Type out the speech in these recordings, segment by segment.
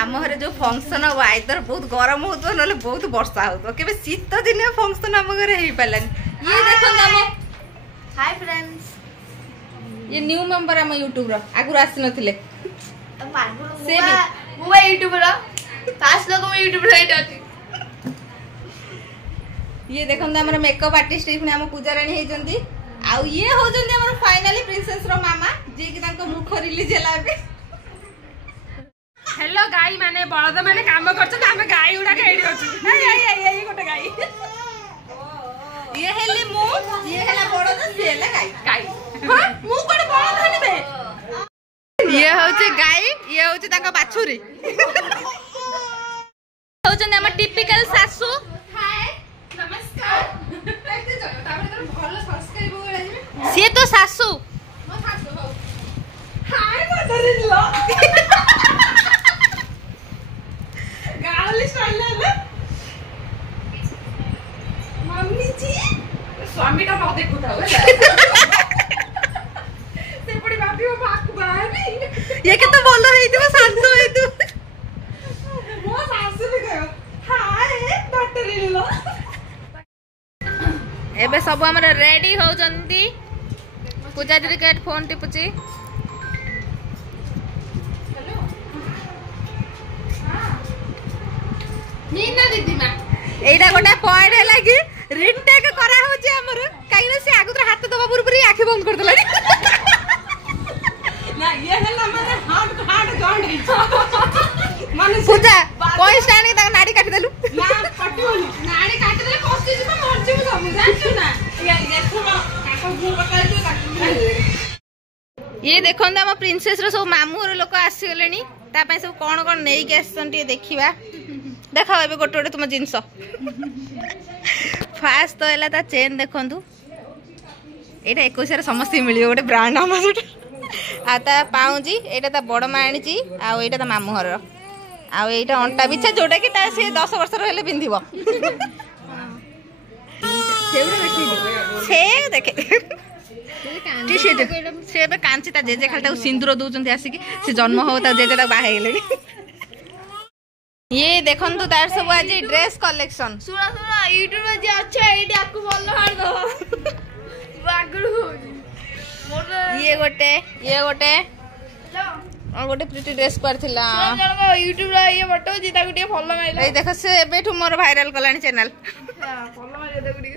आम घरे जो फंक्शन हम आइदर बहुत गरम हो ना बहुत वर्षा हो के शीत दिन फंक्शन आम घरे हो पारानी। ये देखो हाय फ्रेंड्स, ये न्यू मेंबर आम यूट्यूब आगुर आसी नथिले ये देखो हमर मेकअप आर्टिस्ट आम पूजा रानी होती आउ ये होजंदी हमर फाइनली प्रिंसेस रो मामा जे कि तांको मुख रिलीज हैला बे। हेलो गाई माने बळद माने काम करछन हम गाई उडा खेडी होछु ये गोटे गाई ये हेली मु ये हेला बळद से हेला गाई गाई हां मु कोड बळद हनी बे ये होचे गाई ये होचे ताका बाछुरी होचन हमर टिपिकल सासू। हाय नमस्कार देखते जाओ ताबे तर भलो सब्सक्राइब होले जिमे से तो सासू मो सासू हो हाय मदरिल्लो गाली स्टाइल ले मम्मी जी स्वामी टा न देखु था से पड़ी बापी वो बाकु बानी ये के तो बोलो है तू सासू है तू मो सासू भी गयो हाय डॉक्टरिल्लो एबे सब हमर रेडी हो जंती पूजा दीदी के फोन टिपुची। हेलो हां मीना दीदी मा एइडा गोटा पॉइंट है लागी रिटेक करा हो जे हमर काइना से आगुतर हाथ दबा पुरपुरी आंखें बंद कर देला ना ये है माने हार्ट गंड माने पूजा कोई स्टैंड के ताका नाड़ी काट देलु ना कटियोनी नाड़ी काट देले कोस्ती जी मर जीव सब जानछु ना ये सुनो काको गु बकाई दे काट ये देखन हम प्रिंसेस रो सब मामू रो लोक आसी गलेनी ता पय सब कोन कोन नेई के आसन टी देखिबा देखाओ एबे गोटे गोटे तुम जिंस फास्ट तो एला ता चेन देखंतु एटा 21 रे समस्त मिलियो गोटे ब्रांड हम सुट आता पाउजी एटा ता बड़ माणी जी आ एटा ता मामू घर आ एटा अंटा बिछा जोटा कि ता से 10 वर्ष रहले पिंधिबो से देखे टी शर्ट से बे कांची ता जेजे खालता सिंदूर दउचंती आसी कि से जन्म हो ता जेजे ता बाहे गेले। ये देखन तो तार सब आज ड्रेस कलेक्शन सुना सुना यूट्यूब में जे अच्छा एडी आपको बोल हार दो बागड़ हो ये गोटे और गोटे प्रिटी ड्रेस करथिला सुना यूट्यूब रे ये फोटो जी ताको टे फॉलो माइला ए देखो से एबेठु मोर वायरल कलानी चैनल फॉलो माइला ताको टे।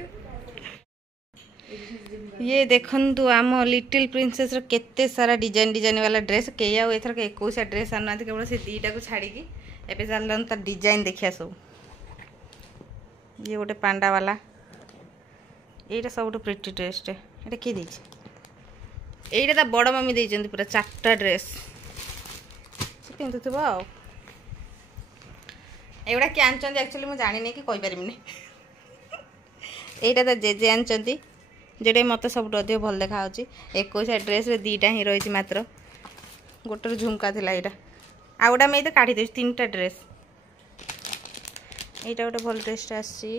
ये देखन तू आम लिटिल प्रिंसेस रो केते सारा डिजाइन वाला ड्रेस के आ एथर के 21 ड्रेस आना केवल से दीटा को छाड़ी की एबे चलन त डिजाइन देखिया सब। ये गोटे पांडा वाला एटा सबटो प्रिटी ड्रेस टे एटा के दै छै एटा त बड़ मम्मी दै जंती पूरा 4टा ड्रेस से पिंतु थबा एवडा के आनचंती एक्चुअली मु जानि नै कि कहि परिमिनी एटा त जेजे आनचंती जेडे मत सबटो अधिक भल देखा होची 21 ड्रेस रे दीटा ही रही मात्र गोटर झुमका थिला एटा आउडा में तो काटी दे 3टा ड्रेस एटा गोटे भल ड्रेस आसी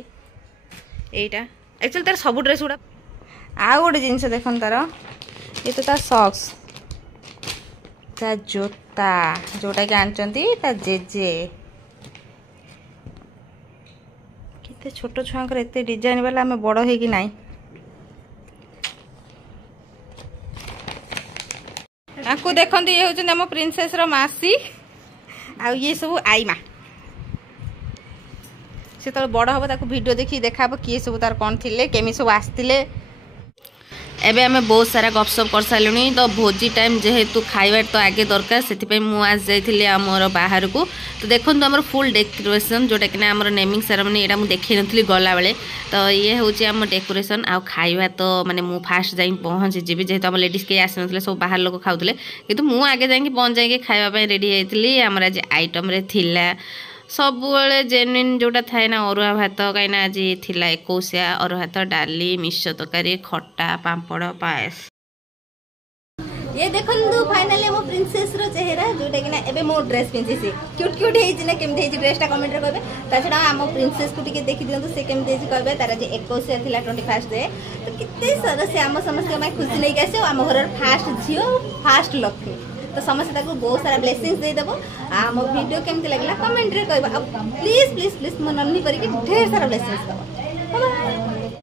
एटा एक्चुअली तार सब ड्रेस गुडा आ गोटे जिनस देखन तार ये तो तार सॉक्स ता जोता जोटा के आनचंती ता जेजे किते छोट छुआंकर एते डिजाइन वाला हमें बड़ हे कि नाही आपको देखते ये हूँ आम प्रिंसेस रो मासी आ ये सब आई माँ से तो बड़ हम ताको वीडियो देखी देखा किए सब तार कौन थिले केमी सब आसते एबे हमें बहुत सारा गपसप कर सारूँ तो भोजी टाइम जेहेतु खाइबार तो आगे दरकार से मुझे जाइए आमर बाहर को तो देखो आम फुल डेकोरेशन जोटा कि आम नेमिंग सेरेमनी यहाँ मुझे देखी नी गला बेले तो ये हूँ आम डेकोरेशन आ खाइबा तो माने मु फास्ट जाई पहुँची जीवी जेहेतु आम लेडीज कहीं आसी ना सब बाहर लोग खाऊले कि मुझे आगे जाकि पहुँच जाए खावाई रेडी होती आमर आज आइटम थिला सब जेन्युइन जोटा थाए ना अरुआ भात कहीं आज थिला 21 अरुआ भात डाली मिश्र तरकारी खट्टा पापड़ पायस। ये देखंतु फाइनली मो प्रिंसेस रो चेहरा जोटा कि ना एबे मो ड्रेस पिंची से क्यूट क्यूट हेछि ना केम हेछि ड्रेस ता कमेंट रे कहबे ता छडा हम प्रिंसेस को टिके देखि दियंतु से केम हेछि कहबे तारा जे 21 थिला 21 डे तो किते सारा से हम समस्त के खुशी नै गसे हम घर फास्ट झियो फास्ट लक्ष्मी तो समस्त बहुत सारा ब्लेसिंग्स देदेव आम वीडियो केमती लगे कमेंट रे कहबा प्लीज प्लीज प्लीज मो नन्ही करके ढेर सारा ब्लेसिंग्स दबा।